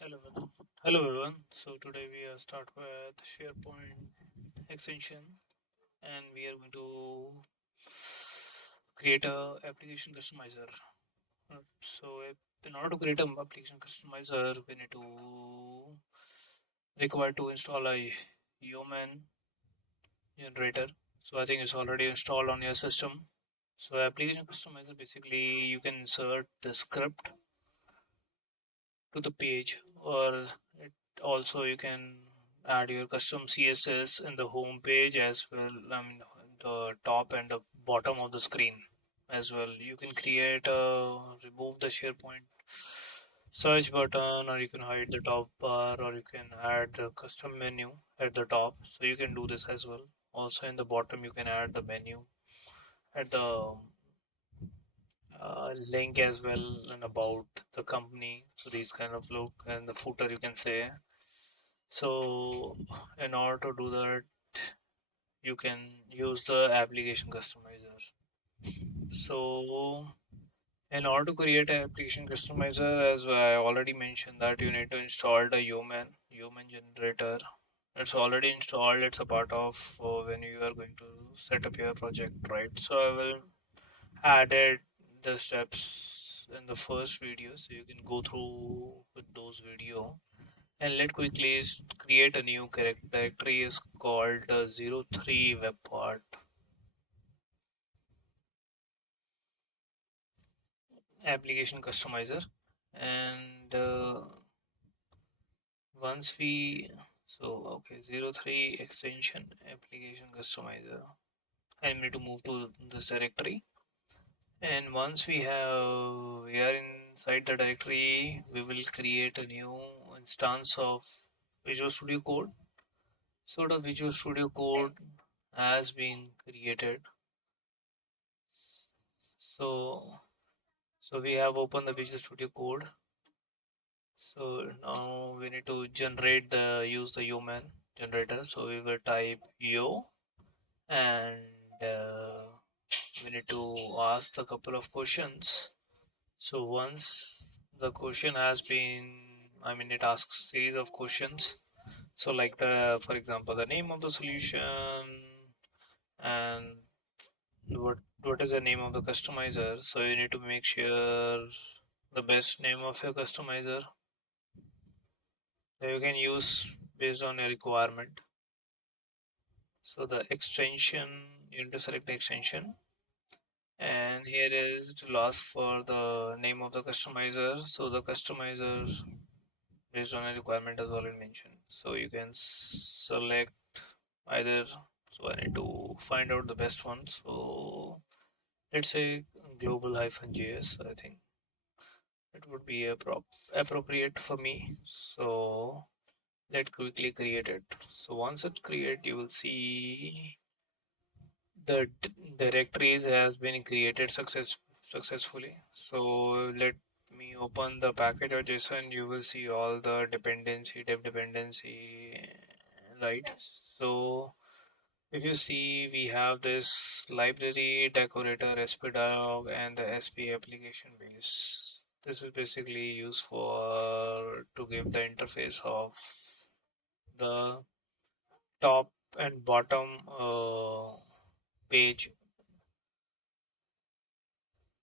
Hello everyone. So today we start with SharePoint extension, and we are going to create a application customizer. In order to create an application customizer, we need to require to install a human generator. So I think it's already installed on your system. So application customizer, basically you can insert the script to the page, or it also you can add your custom css in the home page as well. I mean, the top and the bottom of the screen as well. You can create remove the SharePoint search button, or you can hide the top bar, or you can add the custom menu at the top, so you can do this as well. Also in the bottom you can add the menu at the link as well, and about the company, so these kind of look, and the footer you can say. So in order to do that, you can use the application customizer. So in order to create an application customizer, as I already mentioned, that you need to install the human generator. It's already installed. It's a part of when you are going to set up your project, right? So I will added the steps in the first video, so you can go through with those video. And let quickly create a new directory is called 03 web part application customizer. And once we so okay, 03 extension application customizer, I need to move to this directory. And once we are inside the directory, we will create a new instance of Visual Studio Code. So the Visual Studio Code has been created. So we have opened the Visual Studio Code. So now we need to use the human generator. So we will type yo, and we need to ask a couple of questions. So once the question has been, I mean, it asks series of questions. So like for example, the name of the solution, and what is the name of the customizer. So you need to make sure the best name of your customizer that you can use based on your requirement. So the extension, you need to select the extension, and here is to ask for the name of the customizer. So the customizer based on a requirement as already mentioned. So you can select either. So I need to find out the best one. So let's say global-js. I think it would be appropriate for me. So let's quickly create it. So once it create, you will see the directories has been created successfully. So let me open the package or JSON. You will see all the dev dependency, right? So if you see, we have this library, decorator, SP dialog, and the SP application base. This is basically used for to give the interface of the top and bottom page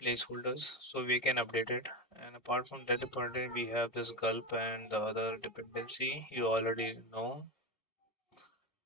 placeholders, so we can update it. And apart from that dependency, we have this gulp and the other dependency you already know.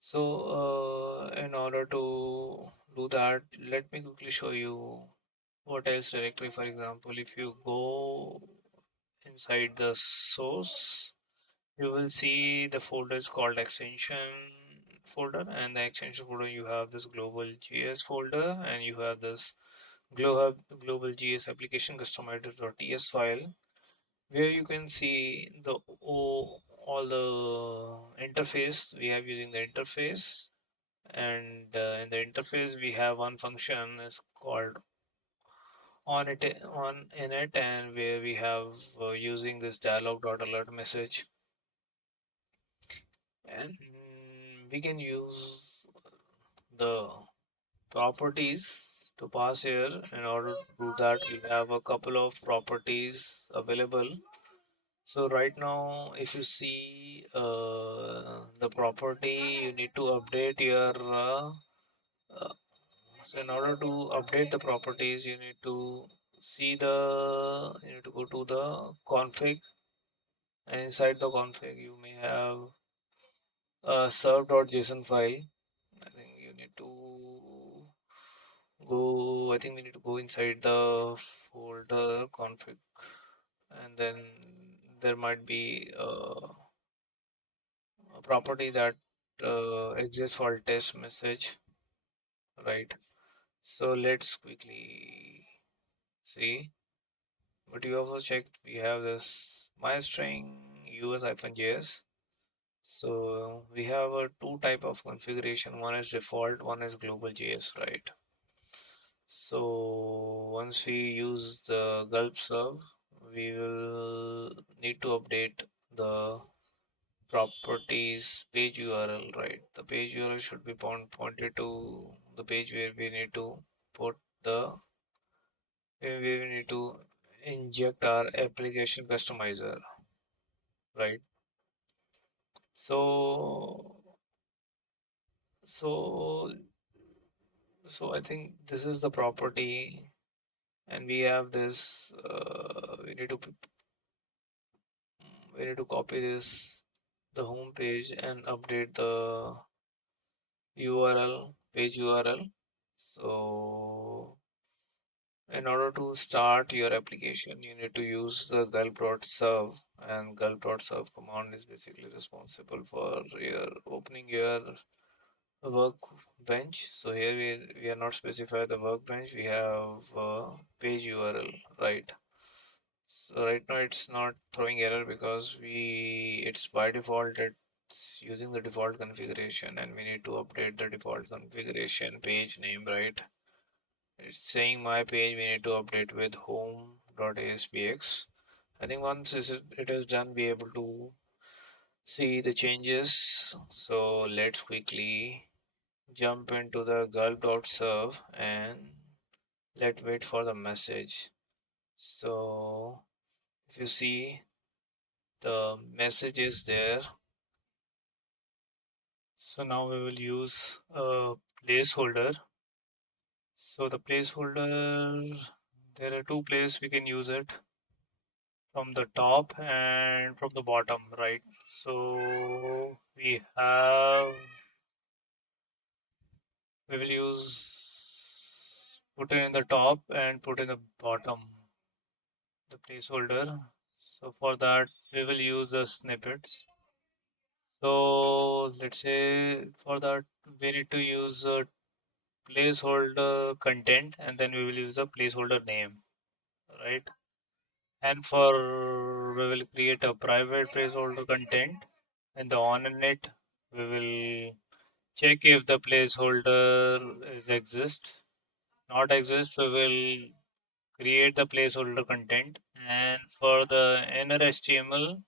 So in order to do that, let me quickly show you what else directory. For example, if you go inside the source, you will see the folder is called extension folder, and the extension folder you have this global GS folder, and you have this global GS application customizer.ts file, where you can see all the interface we have using the interface. And in the interface we have one function is called on in it, and where we have using this dialog.alert message, and we can use the properties to pass here. In order to do that, we have a couple of properties available. So right now, if you see the property, you need to update your. Uh, so in order to update the properties, you need to you need to go to the config, and inside the config, you may have a serve.json file. I think you need to I think we need to go inside the folder config, and then there might be a property that exists for test message, right? So let's quickly see. But you also checked we have this myString us-js. So we have a two type of configuration. One is default, one is global JS, right? So once we use the Gulp Serve, we will need to update the properties page URL, right? The page URL should be pointed to the page where we need to put where we need to inject our application customizer, right? So, so, so I think this is the property, and we have this. We need to copy this the home page and update the URL page URL. So in order to start your application, you need to use the gulp.serve, and gulp.serve command is basically responsible for your opening your workbench. So here we are not specify the workbench, we have page URL, right? So right now it's not throwing error because it's by default it's using the default configuration, and we need to update the default configuration page name, right? It's saying my page we need to update with home.aspx. I think once it is done, be able to see the changes. So let's quickly jump into the gulp.serve and let's wait for the message. So if you see the message is there. So now we will use a placeholder. So the placeholder, there are two places we can use it, from the top and from the bottom, right? So we will put it in the top and put in the bottom, the placeholder. So for that, we will use the snippets. So let's say for that, we need to use a placeholder content, and then we will use a placeholder name, right? And we will create a private placeholder content, and the on init we will check if the placeholder is exist. Not exist, we will create the placeholder content, and for the inner HTML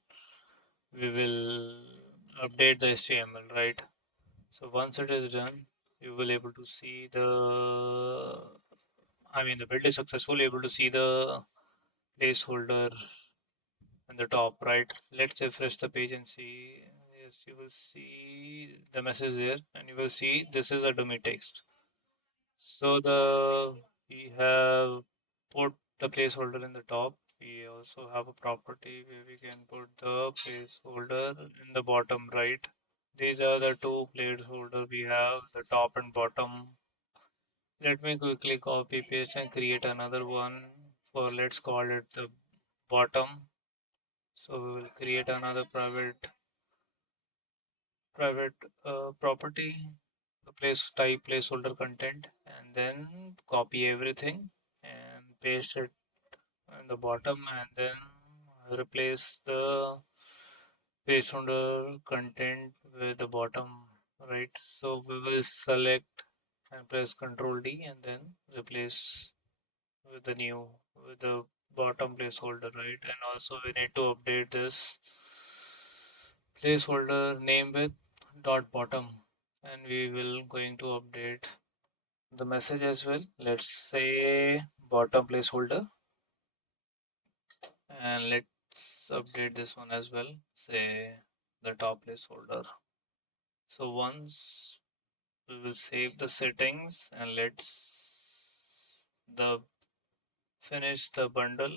we will update the HTML, right? So once it is done, you will able to see the build is successful, able to see the placeholder in the top, right? Let's refresh the page and see. Yes, you will see the message there, and you will see this is a dummy text. So we have put the placeholder in the top. We also have a property where we can put the placeholder in the bottom right. These are the two placeholder we have, the top and bottom. Let me quickly copy paste and create another one for, let's call it the bottom. So we will create another private property, the placeholder content, and then copy everything and paste it in the bottom, and then replace the placeholder content with the bottom, right? So we will select and press Ctrl D and then replace with the new with the bottom placeholder, right? And also we need to update this placeholder name with dot bottom, and we will going to update the message as well. Let's say bottom placeholder, and let's let's update this one as well, say the top placeholder. So once we will save the settings and let's the finish the bundle.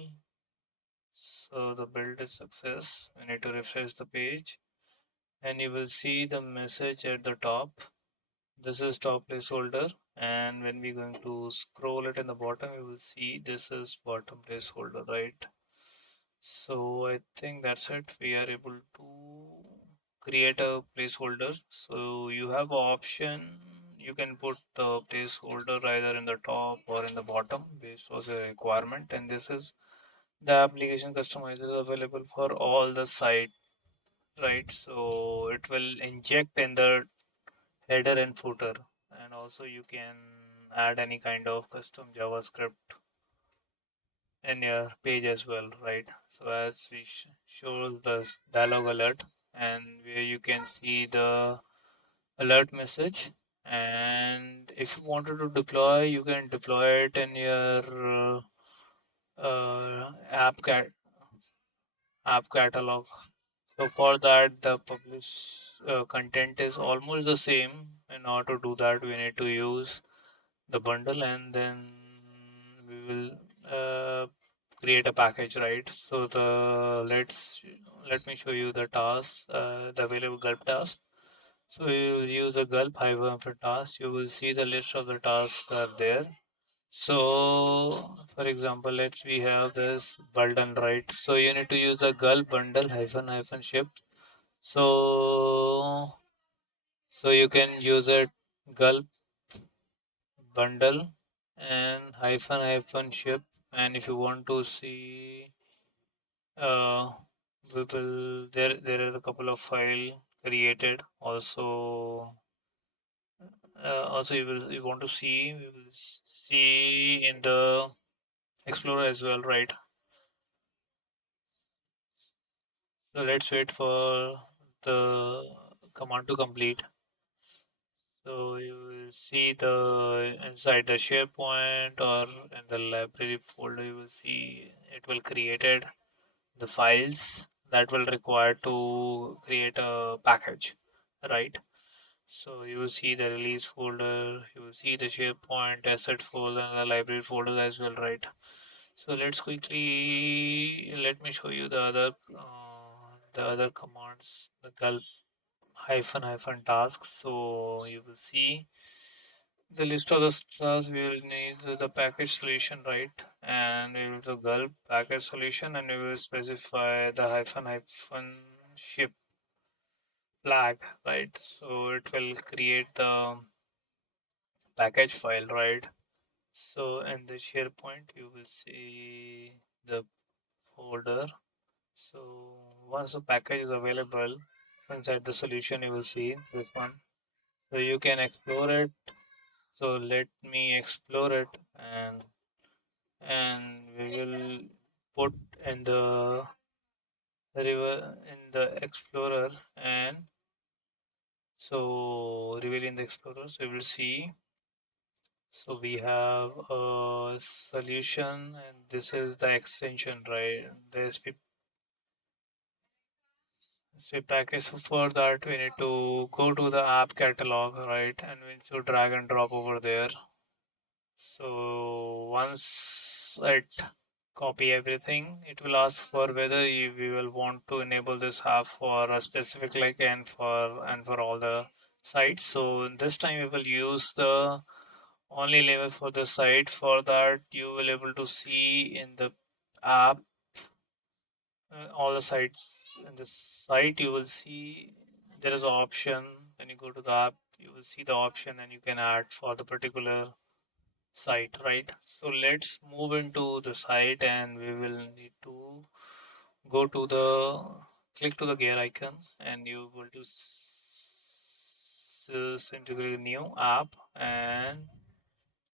So the build is success. We need to refresh the page and you will see the message at the top. This is top placeholder, and when we're going to scroll it in the bottom, you will see this is bottom placeholder, right? So I think that's it. We are able to create a placeholder. So you have an option. You can put the placeholder either in the top or in the bottom based on the requirement. And this is the application customizer available for all the site, right? So it will inject in the header and footer, and also you can add any kind of custom JavaScript in your page as well, right? So as we shows the dialog alert, and where you can see the alert message, and if you wanted to deploy, you can deploy it in your app catalog. So for that, the publish content is almost the same. In order to do that, we need to use the bundle, and then we will create a package, right? So let me show you the task, the available gulp task. So you will use a gulp hyphen for task. You will see the list of the tasks are there. So for example, let's we have this bundle, right? So you need to use the gulp bundle hyphen ship. So you can use it gulp bundle and hyphen ship, and if you want to see we will there is a couple of file created also. Also you want to see, we will see in the explorer as well, right? So let's wait for the command to complete. So you will see the inside the SharePoint or in the library folder, you will see it will created the files that will require to create a package, right? So you will see the release folder, you will see the SharePoint asset folder and the library folder as well, right? So let's quickly let me show you the other commands, the gulp hyphen tasks. So you will see the list of the stars. We will need the package solution, right? And we will the gulp package solution, and we will specify the hyphen ship flag, right? So it will create the package file, right? So in the SharePoint, you will see the folder. So once the package is available inside the solution, you will see this one. So you can explore it. So let me explore it, and we will put in the river in the explorer, and so reveal in the explorer. So we will see. So we have a solution, and this is the extension, right? The SP package. So for that, we need to go to the app catalog, right? And we need to drag and drop over there. So once it copy everything, it will ask for whether we will want to enable this app for a specific like and for all the sites. So this time we will use the only label for the site. For that, you will able to see in the app all the sites. In the site, you will see there is an option. When you go to the app, you will see the option, and you can add for the particular site, right? So let's move into the site, and we will need to go to the click to the gear icon, and you will to integrate a new app, and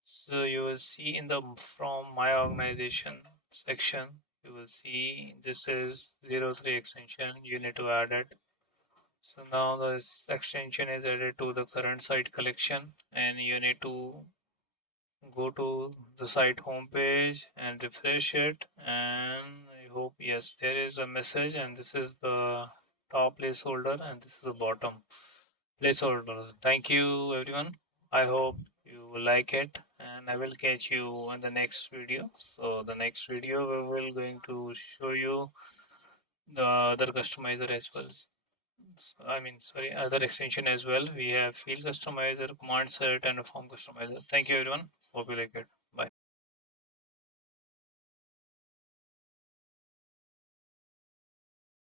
so you will see in the from my organization section, you will see this is 03 extension. You need to add it. So now this extension is added to the current site collection, and you need to go to the site homepage and refresh it, and I hope yes, there is a message, and this is the top placeholder, and this is the bottom placeholder. Thank you, everyone. I hope you will like it, and I will catch you in the next video. So the next video we will going to show you the other customizer as well. I mean, sorry, other extension as well. We have field customizer, command set, and a form customizer. Thank you, everyone. Hope you like it. Bye.